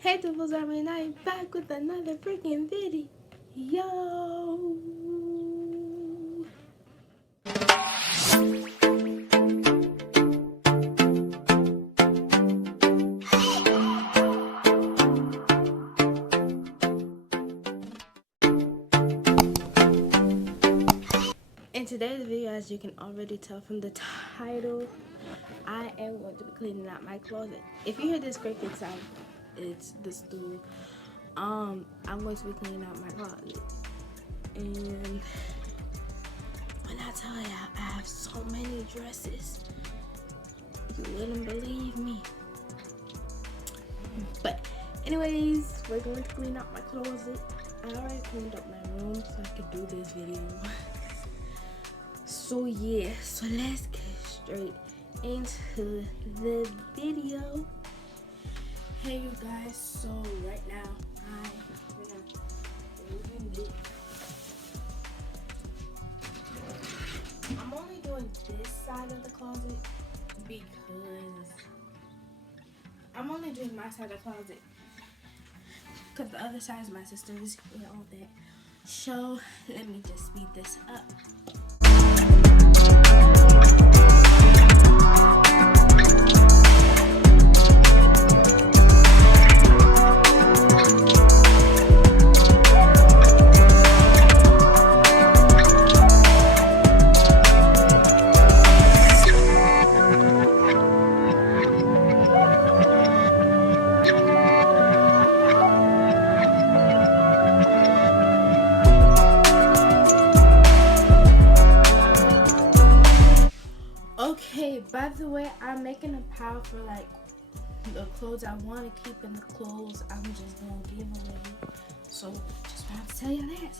Hey Devils Army, and I am back with another freaking video. In today's video, as you can already tell from the title, I am going to be cleaning out my closet. If you hear this cricket sound, it's the stool. I'm going to be cleaning out my closet. And when I tell you I have so many dresses, you wouldn't believe me. But anyways, we're going to clean out my closet. I already cleaned up my room so I could do this video. So yeah, so let's get straight into the video. Hey you guys, so right now I'm gonna remove it. I'm only doing this side of the closet because I'm only doing my side of the closet because the other side is my sister's and all that. So let me just speed this up. Okay, by the way, I'm making a pile for like the clothes I want to keep and the clothes I'm just gonna give away. So just wanted to tell you that.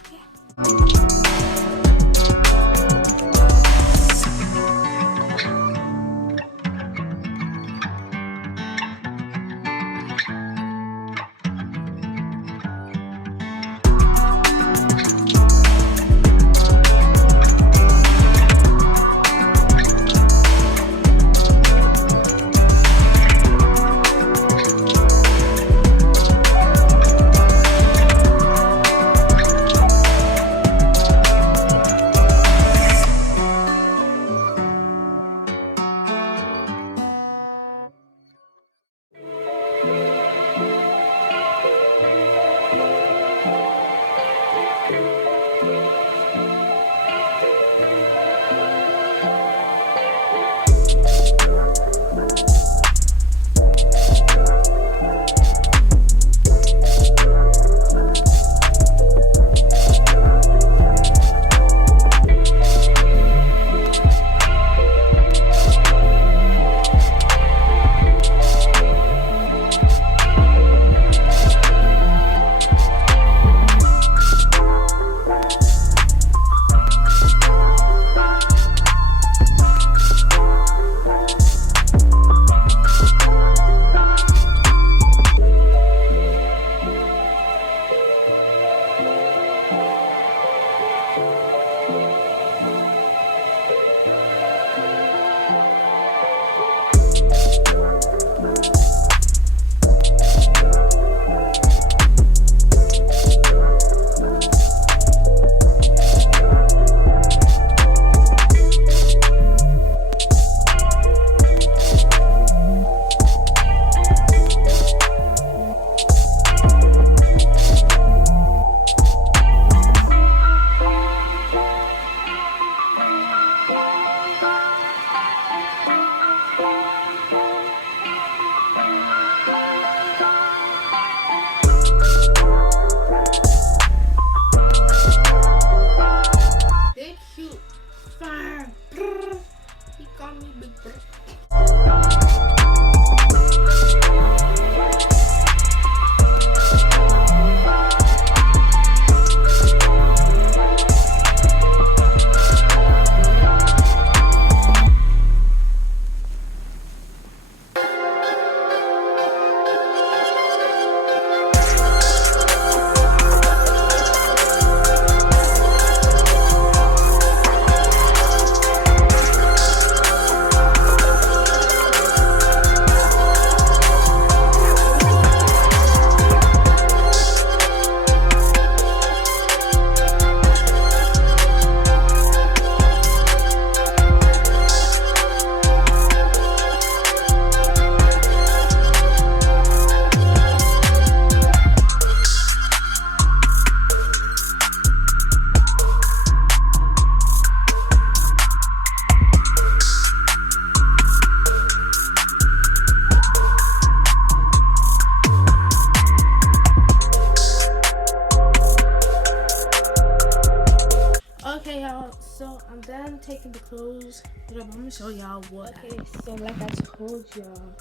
done taking the clothes, but I'm gonna show y'all what. Okay, so like I told y'all,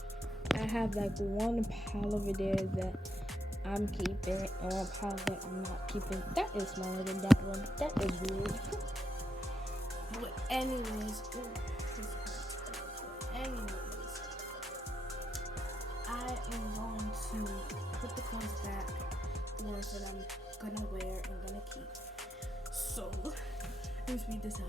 I have like one pile over there that I'm keeping and one pile that I'm not keeping. That is smaller than that one. That is weird. But anyways, I am going to put the clothes back, the ones that I'm gonna wear and gonna keep. So let me speed this up.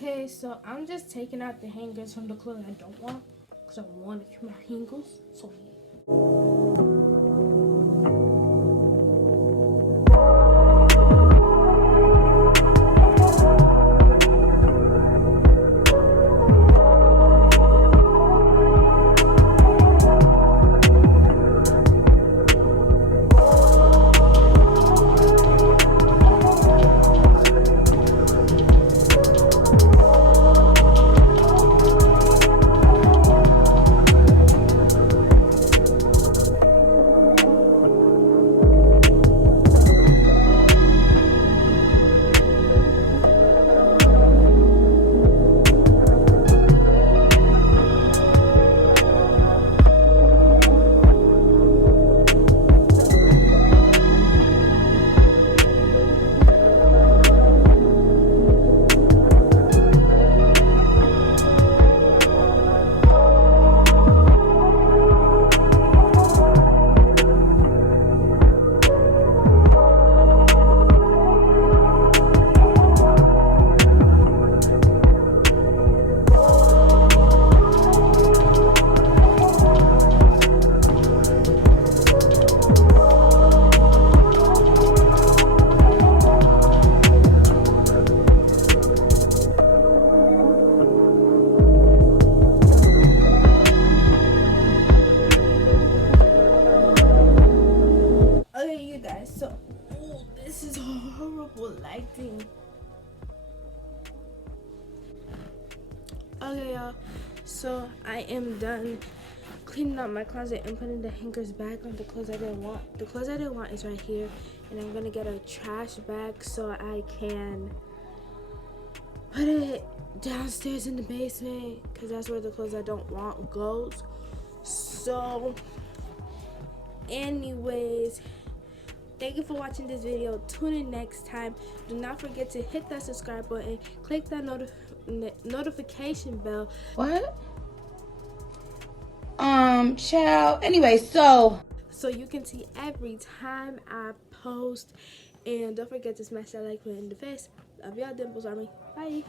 Okay, so I'm just taking out the hangers from the clothes I don't want because I want to keep my hangers. So yeah. lighting. Okay, y'all, so I am done cleaning up my closet and putting the hangers back on the clothes I didn't want. The clothes I didn't want is right here, and I'm gonna get a trash bag so I can put it downstairs in the basement, because that's where the clothes I don't want goes. So anyways, thank you for watching this video. Tune in next time. Do not forget to hit that subscribe button, click that notification bell. What? Child. Anyway, so you can see every time I post. And don't forget to smash that like button in the face. Love y'all, Dimples Army. Bye.